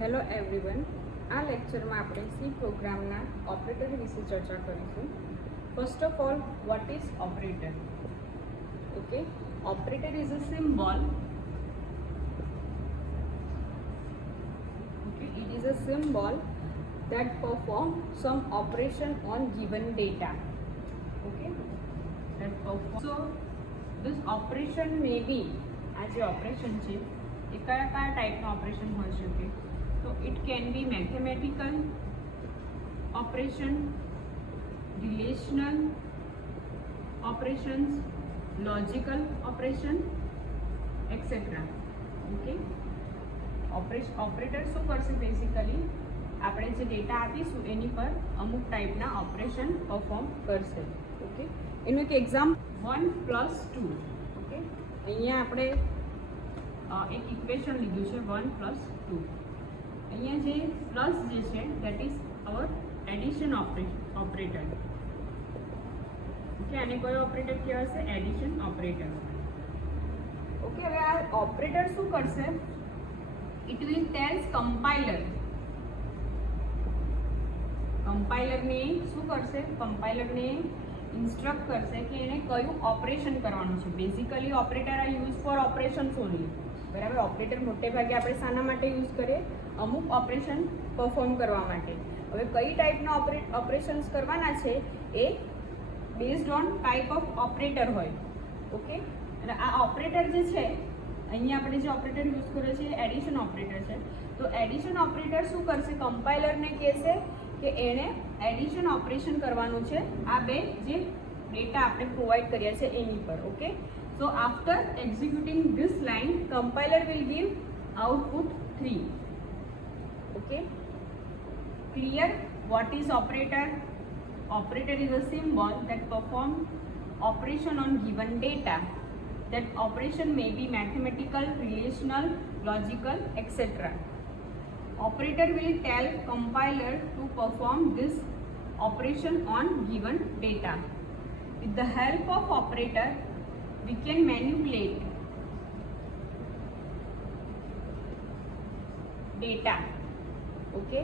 Hello everyone, આ લેક્ચરમાં આપણે સી પ્રોગ્રામના ઓપરેટર વિશે ચર્ચા કરીશું. First of all, what is operator? Okay, operator is a symbol. Okay, it is a symbol that perform some operation on given data. Okay, that perform. So this operation may be, આ જે operation છે એ કયા કયા ટાઈપના operation હોઈ શકે? તો it can be mathematical operation, relational operations, logical operation et cetera. Okay, operator શું કરશે? બેઝિકલી આપણે જે ડેટા આપીશું એની પર અમુક ટાઈપના ઓપરેશન પરફોર્મ કરશે. ઓકે, એનું એક એક્ઝામ્પલ 1+2. ઓકે, અહીંયા આપણે એક ઇક્વેશન લીધું છે 1+2. અહીંયા જે પ્લસ જે છે that is our addition operator. Okay, આને કયો ઓપરેટર કહેવાશે? Addition operator. ઓકે, હવે આ ઓપરેટર શું કરશે? It will tells compiler. કમ્પાઇલરને શું કરશે? કમ્પાઇલરને ઇન્સ્ટ્રક્ટ કરશે કે એને કયું ઓપરેશન કરવાનું છે. Basically operator are use for operations only. બરાબર, ઓપરેટર મોટે ભાગે આપણે શાના માટે યુઝ કરીએ? અમુક ઓપરેશન પરફોર્મ કરવા માટે. હવે કઈ ટાઈપના ઓપરેશન્સ કરવાના છે એ based on type of operator હોય. ઓકે, અને આ ઓપરેટર જે છે અહીંયા આપણે જે ઓપરેટર યુઝ કર્યો છે એ એડિશન ઓપરેટર છે. તો એડિશન ઓપરેટર શું કરશે? કમ્પાઇલરને કહેશે કે એણે એડિશન ઓપરેશન કરવાનું છે આ બે જે ડેટા આપણે પ્રોવાઈડ કર્યા છે એની પર. Okay, so after executing this line, compiler will give output 3. Okay, clear? What is operator? Operator is a symbol that perform operation on given data. That operation may be mathematical, relational, logical, etc. Operator will tell compiler to perform this operation on given data. With the help of operator, we can manipulate data. Okay,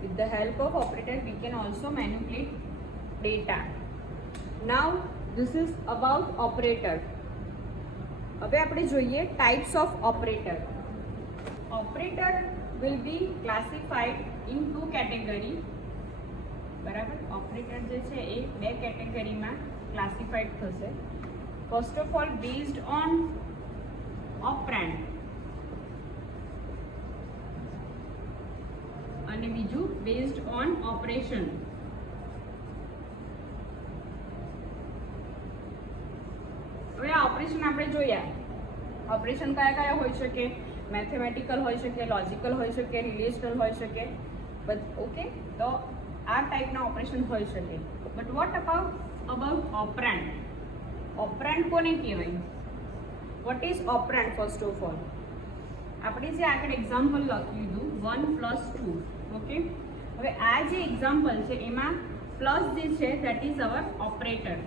with the help of operator we can also manipulate data. Now this is about operator. હવે આપણે જોઈએ types of operator. Operator will be classified in two category. બરાબર, operator જે છે એ બે કેટેગરીમાં classified થશે. First of all, based on operand અને બીજું based on operation. હવે આ ઓપરેશન આપણે જોયા. ઓપરેશન કયા કયા હોઈ શકે? મેથેમેટિકલ હોઈ શકે, લોજિકલ હોઈ શકે, રિલેશનલ હોઈ શકે. ઓકે, તો આ ટાઈપના ઓપરેશન હોઈ શકે. But what about operand? Operand કોને કહેવાય? What is operand? First of all આપણે જે આગળ એક્ઝામ્પલ લીધું 1+2. ઓકે, હવે આ જે એક્ઝામ્પલ છે એમાં પ્લસ જે છે that is our operator.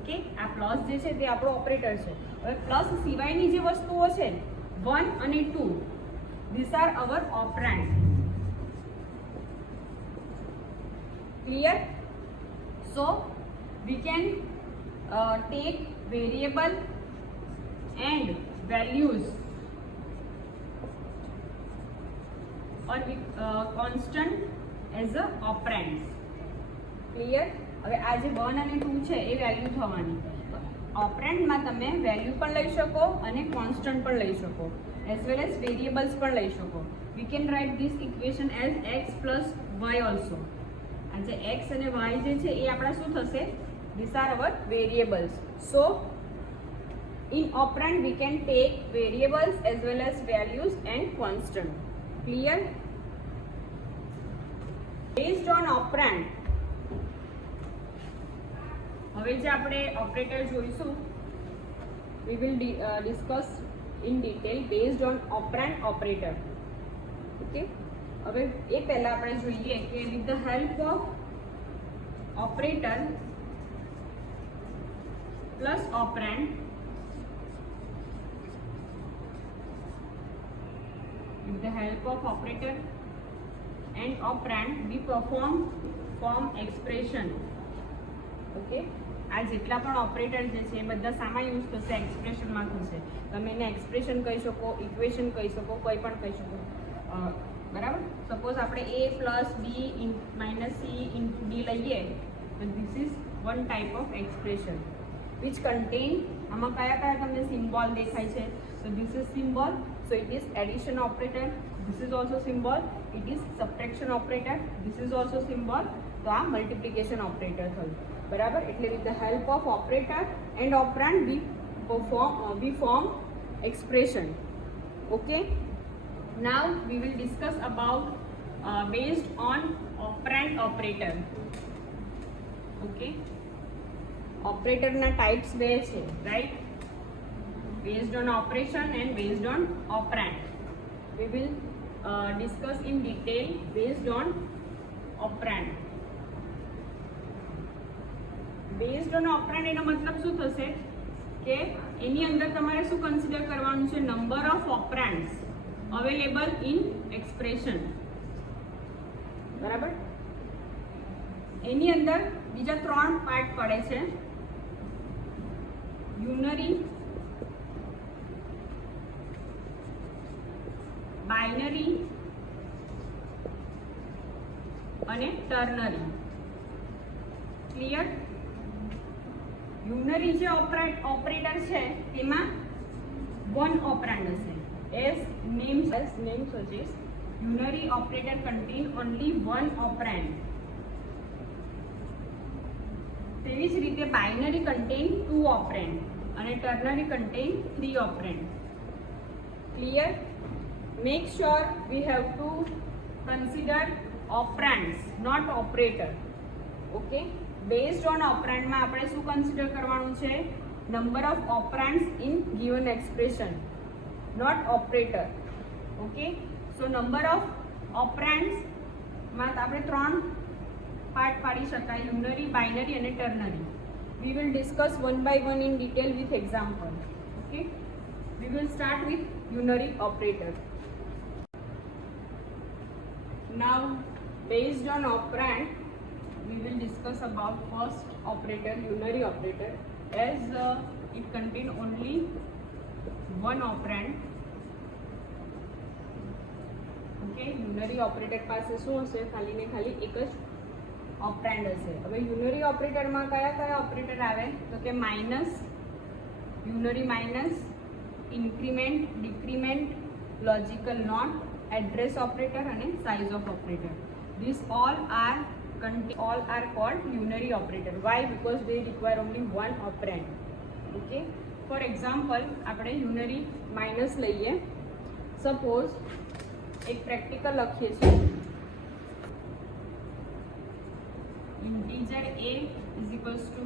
Okay, આ પ્લસ જે છે તે આપણો ઓપરેટર છે. હવે પ્લસ સિવાયની જે વસ્તુઓ છે 1 અને 2, this are our operand. Clear? So we can take variable and values or constant as a operands. Clear? હવે આ જે 1 અને 2 છે એ વેલ્યુ થવાની. ઓપરેન્ડમાં તમે વેલ્યુ પણ લઈ શકો અને કોન્સ્ટન્ટ પણ લઈ શકો, એઝ વેલ એઝ વેરિયેબલ્સ પણ લઈ શકો. We can write this equation as x + y also. આ જે x અને y જે છે એ આપણા શું થશે? These are our variables. So in operand we can take variables as well as values and constant. Clear? Based on operand, હવે જે આપણે ઓપરેટર જોઈશું we will discuss in detail based on operand operator. Okay, હવે એ પહેલા આપણે જોઈએ કે with the help of operator plus operand with the help of operator and operand we form expression. Okay, આ જેટલા પણ ઓપરેટર જે છે એ બધા શામાં યુઝ થશે? એક્સપ્રેશનમાં થશે. તમે એને એક્સપ્રેશન કહી શકો, ઇક્વેશન કહી શકો, કોઈ પણ કહી શકો. બરાબર. સપોઝ આપણે a plus B minus C into D લઈએ તો this is one type of expression which contain, આમાં કયા કયા તમને સિમ્બોલ દેખાય છે? તો this is symbol, so it is addition operator. This is also symbol, it is subtraction operator. This is also symbol, તો આ મલ્ટિપ્લિકેશન ઓપરેટર થયું. બરાબર. એટલે with the help of operator and operand we form expression. Okay, now we will discuss about based on operand operator. Okay, operator na types બે છે, right? Based on operation and based on operand. We will discuss in detail based on operand. Based on operand એનો મતલબ શું થશે કે એની અંદર તમારે શું કન્સિડર કરવાનું છે? Number of operands available in expression. બરાબર. એની અંદર બીજા 3 પાર્ટ પડે છે: યુનરી, બાઇનરી અને ટર્નરી. ક્લિયર? યુનરી જે ઓપરેટર છે તેમાં વન ઓપરેન્ડ હશે. As name suggest, unary operator contain only one operand. તેવી જ રીતે બાઇનરી કન્ટેન 2 ઓપરેન્ડ અને ternary contain 3 operand. Clear? Make sure we have to consider operands, not operator. Okay, based on ઓપરેન્ડમાં આપણે શું કન્સિડર કરવાનું છે? Number of operands in given expression, not operator. Okay, so number of ઓપરેન્ડ્સમાં આપણે 3 part પાડી શકાય: યુનરી, બાઇનરી અને ternary. We will discuss one by one in detail with example. Okay, we will start with unary operator. Now based on operand we will discuss about first operator, unary operator, as it contain only one operand. Okay, unary operator પાસે શું હશે? ખાલી ને ખાલી એક જ operand હશે. હવે યુનરી ઓપરેટરમાં કયા કયા ઓપરેટર આવે? તો કે minus, unary minus, increment, decrement, logical not, address operator અને size of operator. These all are called unary operator. Why? Because they require only one operand. Okay, for example આપણે unary minus લઈએ. Suppose એક practical લખીએ છીએ: integer a is equals to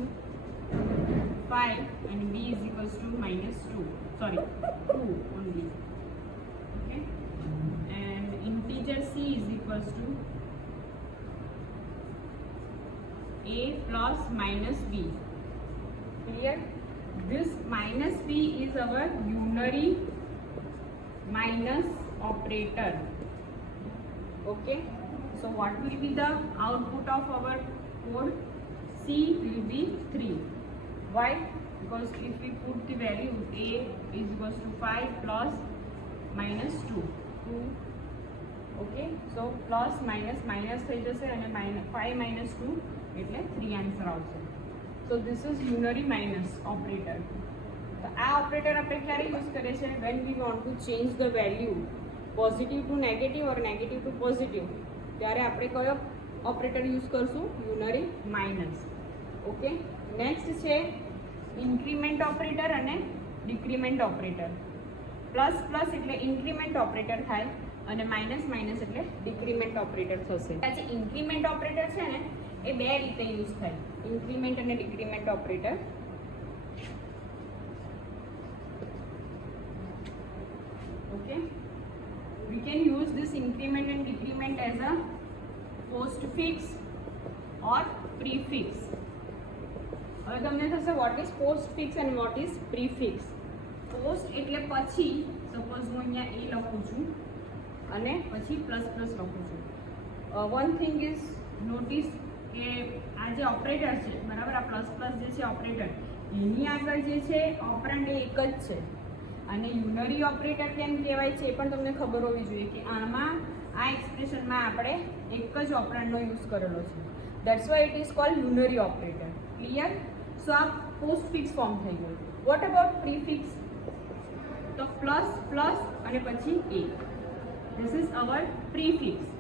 5 and b is equals to -2, sorry 2 only. Okay, and integer c is equals to a plus minus b. Clear? This minus b is our unary minus operator. Okay, so what will be the output of our code? C will be 3. Why? Because if we put the value a is equals to 5 plus minus 2. Okay, so plus minus થઈ જશે અને 5 minus 2 એટલે 3 answer આવશે. So this is unary minus operator. તો આ operator આપણે ક્યારે use કરીએ છીએ? When we want to change the value positive to negative or negative to positive, ત્યારે આપણે કયો ઓપરેટર યુઝ કરશું? Unary minus. ઓકે, નેક્સ્ટ છે ઇન્ક્રીમેન્ટ ઓપરેટર અને ડિક્રીમેન્ટ ઓપરેટર. પ્લસ પ્લસ એટલે ઇન્ક્રીમેન્ટ ઓપરેટર થાય અને માઇનસ માઇનસ એટલે ડિક્રીમેન્ટ ઓપરેટર થશે. આ જે ઇન્ક્રીમેન્ટ ઓપરેટર છે ને એ બે રીતે યુઝ થાય: ઇન્ક્રીમેન્ટ અને decrement operator. Okay, we can use this increment and decrement as a postfix or prefix. હવે તમને થશે what is postfix and what is prefix. Post એટલે પછી, સપોઝ હું અહીંયા a લખું છું અને પછી પ્લસ પ્લસ લખું છું. વન થિંગ ઇઝ નોટિસ કે આ જે ઓપરેટર છે બરાબર, આ પ્લસ પ્લસ જે છે ઓપરેટર, એની આગળ જે છે ઓપરેન્ડ એ એક જ છે. અને યુનરી ઓપરેટર કેમ કહેવાય છે એ પણ તમને ખબર હોવી જોઈએ કે આમાં આ એક્સપ્રેશનમાં આપણે એક જ ઓપરેન્ડનો યુઝ કરેલો છે. That's why it is called unary operator. Clear? So આ પોસ્ટફિક્સ ફોર્મ થઈ ગયું. What about prefix? તો પ્લસ પ્લસ અને પછી એ. This is our prefix.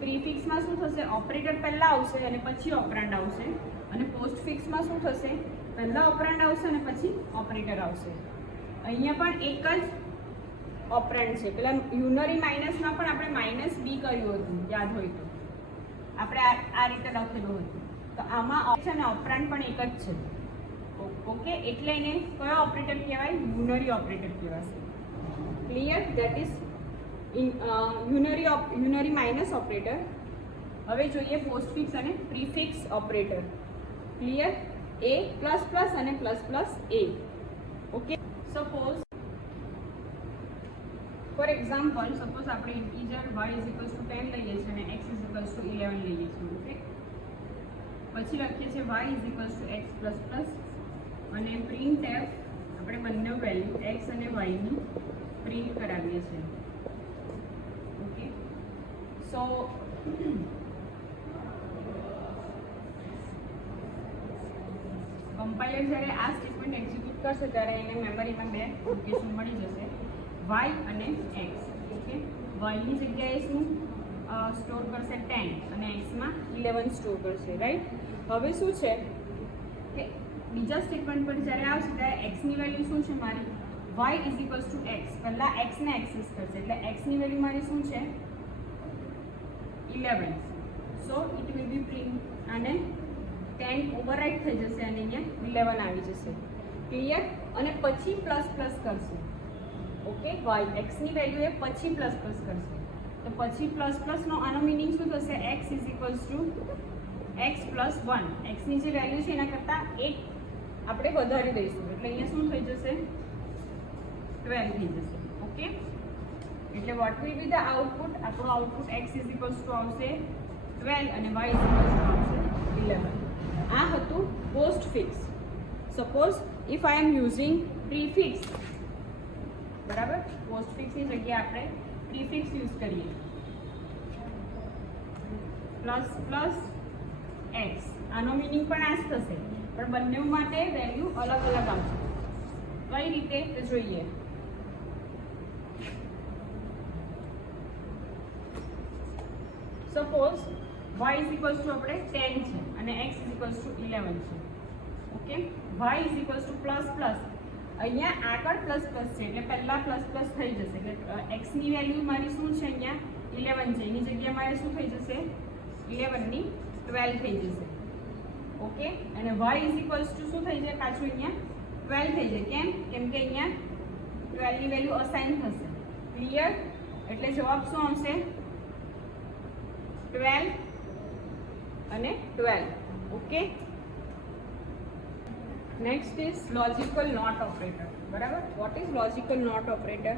પ્રીફિક્સમાં શું થશે? ઓપરેટર પહેલાં આવશે અને પછી ઓપરેન્ડ આવશે. અને પોસ્ટફિક્સમાં શું થશે? પહેલાં ઓપરેન્ડ આવશે અને પછી ઓપરેટર આવશે. અહીંયા પણ એક જ ઓપરેન્ડ છે. પેલા યુનરી માઇનસમાં પણ આપણે માઇનસ બી કર્યું હતું, યાદ હોય તો આપણે આ રીતે લખેલું હતું. તો આમાં ઓપ્શન અને ઓપરેન્ડ પણ એક જ છે. ઓકે, એટલે એને કયો ઓપરેટર કહેવાય? યુનરી ઓપરેટર કહેવાશે. Clear? That is unary minus operator. હવે જોઈએ પોસ્ટફિક્સ અને પ્રીફિક્સ ઓપરેટર. ક્લિયર? એ પ્લસ પ્લસ અને plus plus A. Okay, suppose for example, suppose આપણે ઇન્ટીજર y = 10 લઈએ છીએ અને x = 11 લઈએ છીએ. ઓકે, પછી લખીએ છીએ y = x++ અને પ્રિન્ટf આપણે બંને વેલ્યુ x અને y ની પ્રિન્ટ કરાવીએ છીએ. ઓકે, સો કમ્પાઇલર જ્યારે આ સ્ટેટમેન્ટ એક્ઝિક્યુટ કરશે ત્યારે એને મેમરીમાં બે લોકેશન મળી જશે, y અને x. ઓકે, y ની જગ્યાએ શું સ્ટોર કરશે? 10 અને x માં 11 સ્ટોર કરશે. રાઈટ? હવે શું છે કે બીજા સ્ટેટમેન્ટ પર જ્યારે આવશે ત્યારે x ની વેલ્યુ શું છે મારી? y = x. પહેલાં x ને એક્સેસ કરશે એટલે x ની વેલ્યુ મારી શું છે? 11. So it will be print અને 10 ઓવરરાઇટ થઈ જશે અને અહીંયા 11 આવી જશે. ક્લિયર? અને પછી પ્લસ પ્લસ કરશે. ઓકે, y x ની વેલ્યુ એ પછી પ્લસ પ્લસ કરશે. તો પછી પ્લસ પ્લસનો આનો મિનિંગ શું થશે? x = x + 1. x ની જે વેલ્યુ છે એના કરતાં 1 આપણે વધારી દઈશું એટલે અહીંયા શું થઈ જશે? 12 થઈ જશે. ઓકે, એટલે what will be the output? આપણું આઉટપુટ x = આવશે 12 અને y = આવશે 11. આ હતું postfix. Suppose if I am using prefix, બરાબર, પોસ્ટફિક્સની જગ્યાએ આપણે પ્રીફિક્સ યુઝ કરીએ. પ્લસ પ્લસ એક્સ, આનો મિનિંગ પણ આ જ થશે, પણ બંને માટે વેલ્યુ અલગ અલગ આવશે. કઈ રીતે તે જોઈએ. સપોઝ y = આપણે 10 છે અને x = 11 છે. ઓકે, y = પ્લસ પ્લસ, અહીંયા આગળ પ્લસ પ્લસ છે એટલે પહેલા પ્લસ પ્લસ થઈ જશે એટલે x ની વેલ્યુ મારી શું છે? અહીંયા 11 છે, એની જગ્યાએ મારે શું થઈ જશે? 11 ની 12 થઈ જશે. ઓકે, અને y = શું થઈ જાય? પાછું અહીંયા 12 થઈ જાય. કેમ કે અહીંયા 12 ની વેલ્યુ અસાઇન થશે. ક્લિયર? એટલે જવાબ શું આવશે? 12 અને 12. Okay, next is logical not operator. બરાબર, what is logical not operator?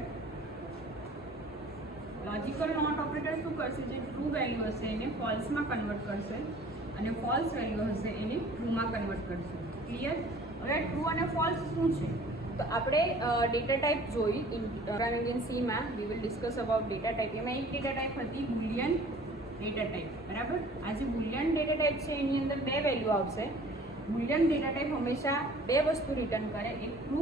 Logical not operator શું કરશે? જે ટ્રુ વેલ્યુ હશે એને ફોલ્સમાં કન્વર્ટ કરશે અને ફોલ્સ વેલ્યુ હશે એને ટ્રુમાં કન્વર્ટ કરશે. ક્લિયર? હવે ટ્રુ અને ફોલ્સ શું છે? તો આપણે ડેટા ટાઈપ જોઈ પ્રોગ્રામિંગ સીમાં. We will discuss about data type. એમાં એક ડેટા ટાઈપ હતી બુલિયન ડેટા ટાઈપ. બરાબર, આ જે બુલિયન ડેટા ટાઈપ છે એની અંદર બે વેલ્યુ આવશે. બુલિયન ડેટા ટાઈપ હંમેશા બે વસ્તુ રિટર્ન કરે, એક ટ્રુ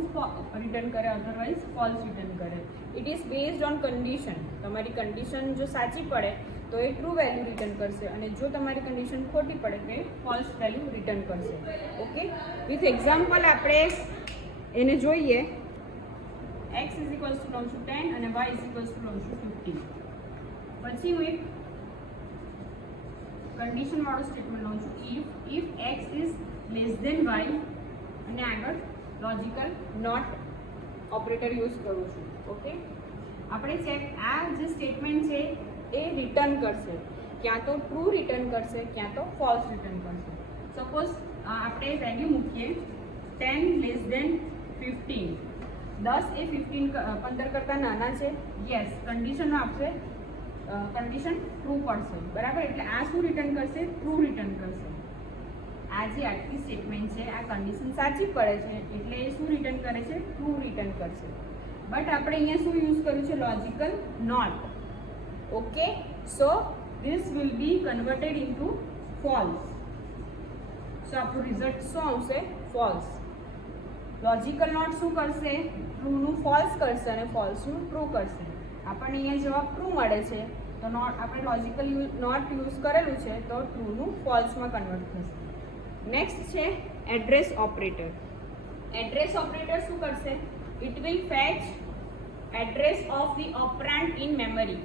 રિટર્ન કરે, અધરવાઇઝ ફોલ્સ રિટર્ન કરે. It is based on condition. તમારી કન્ડિશન જો સાચી પડે તો એ ટ્રુ વેલ્યુ રિટર્ન કરશે અને જો તમારી કન્ડિશન ખોટી પડે તો એ ફોલ્સ વેલ્યુ રિટર્ન કરશે. ઓકે, વિથ એક્ઝામ્પલ આપણે એને જોઈએ. x = લઉં છું 10 અને y = લઉં છું 15. પછી હું એક કન્ડિશન વાળું સ્ટેટમેન્ટ લઉં છું. If x is less than y અને આગળ લોજિકલ નોટ ઓપરેટર યુઝ કરું છું. ઓકે, આપણે ચેક આ જે સ્ટેટમેન્ટ છે એ રિટર્ન કરશે, ક્યાં તો ટ્રુ રિટર્ન કરશે ક્યાં તો ફોલ્સ રિટર્ન કરશે. સપોઝ આપણે વેલ્યુ મૂકીએ 10 લેસ દેન 15. 10 એ 15 કરતાં નાના છે. યસ, કન્ડિશન આપશે કન્ડિશન ટ્રુ પડશે, બરાબર. એટલે આ શું રિટર્ન કરશે? ટ્રુ રિટર્ન કરશે. આ જે આખી સ્ટેટમેન્ટ છે આ કન્ડિશન સાચી પડે છે એટલે એ શું રિટર્ન કરે છે? ટ્રુ રિટર્ન કરશે. બટ આપણે અહીંયા શું યુઝ કર્યું છે? Logical not. Okay, so this will be converted into false. So આપણું રિઝલ્ટ શું આવશે? ફોલ્સ. લોજિકલ નોટ શું કરશે? ટ્રુનું ફોલ્સ કરશે અને ફોલ્સનું ટ્રુ કરશે. આપણને અહીંયા જવાબ ટ્રુ મળે છે તો નોટ આપણે લોજિકલ નોટ યુઝ કરેલું છે તો ટ્રુનું ફોલ્સમાં કન્વર્ટ થશે. નેક્સ્ટ છે એડ્રેસ ઓપરેટર. એડ્રેસ ઓપરેટર શું કરશે? It will fetch address of the operand in memory.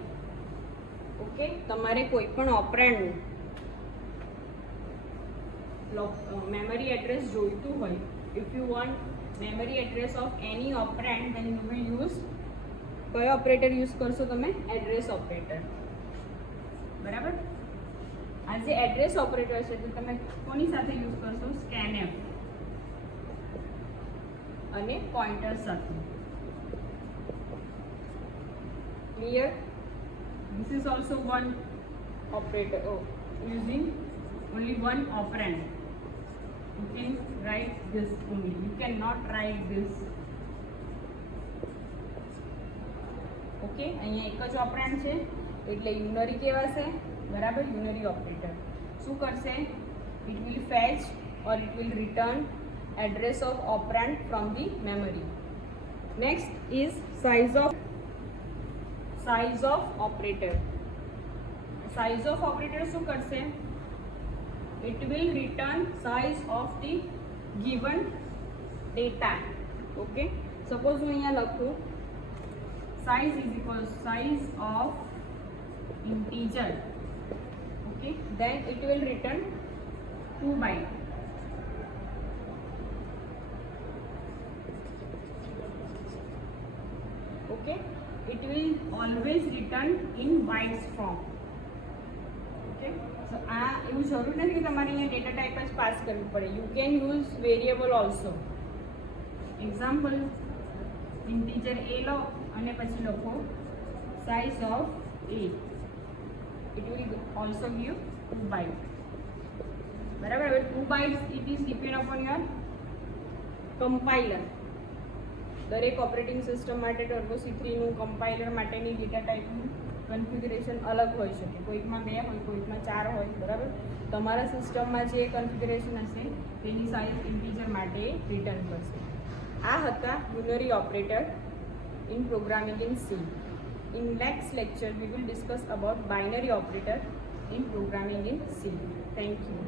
Okay, તમારે કોઈ પણ ઓપરેન્ડનું memory address જોઈતું હોય, if you want memory address of any operand then you will use કયો ઓપરેટર યુઝ કરશો તમે? એડ્રેસ ઓપરેટર, બરાબર. આ જે એડ્રેસ ઓપરેટર છે તે તમે કોની સાથે યુઝ કરશો? સ્કેનએફ અને પોઇન્ટર સાથે. Clear? This is also one operator using only one operand. You can write this only. You cannot write this. Okay, અહીંયા એક જ ઓપરેન્ડ છે એટલે યુનરી કહેવાશે, બરાબર. યુનરી ઓપરેટર શું કરશે? It will fetch or it will return address of operand from the memory. Next is size of operator. Size of operator શું કરશે? It will return size of the given data. Okay, suppose હું અહીંયા લખું size is equal to size of integer. Okay, then it will return 2 byte. Okay, it will always return in bytes form. Okay, so આ એવું જરૂર નથી કે તમારે અહીંયા ડેટા ટાઈપ જ પાસ કરવી પડે. You can use variable also. Example, integer a લો અને પછી લખો size of a. It will also give 2 byte, બરાબર. હવે 2 bytes it is depend upon your compiler. દરેક ઓપરેટિંગ સિસ્ટમ માટે ટર્બો C3નું કમ્પાઇલર માટેની ડેટા ટાઈપનું કન્ફિગરેશન અલગ હોઈ શકે. કોઈકમાં 2 હોય, કોઈકમાં 4 હોય, બરાબર. તમારા સિસ્ટમમાં જે કન્ફિગરેશન હશે તેની સાઇઝ ઇન્ટીજર માટે રિટર્ન કરશે. આ હતા unary operator in programming in C. In next lecture we will discuss about binary operator in programming in C. Thank you.